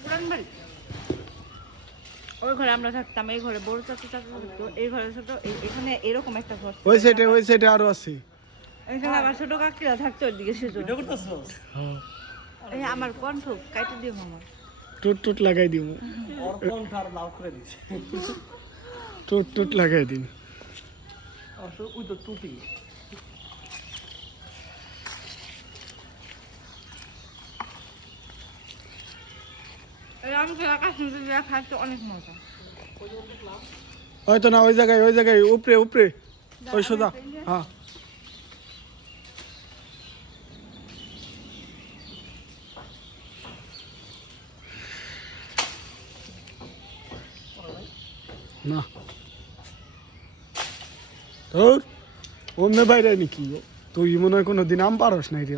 পুরান বাড়ি ওই ঘরে আমরা থাকতাম, এই ঘরে বড় চাচা থাকতো, এই ঘরে ছোট, এখানে এরকম একটা ঘর, ওই সাইডে আরো আছে। এখানে আমার ছোট কাকিরা থাকতো ওইদিকে, সেজন্য হ্যাঁ এই আমার কণ্ঠ কাটে দিও মামা, টুট লাগাই দিব, টুট লাগাই দিন। এই আমি আকাশ নদী খাইতে অনেক মজা। হয়তো না, ওই জায়গায় উপরে ওই সোজা। হ্যাঁ না তোর অন্য বাইরে নাকি তুই মনে হয় কোনোদিন আম পারস নাই রে।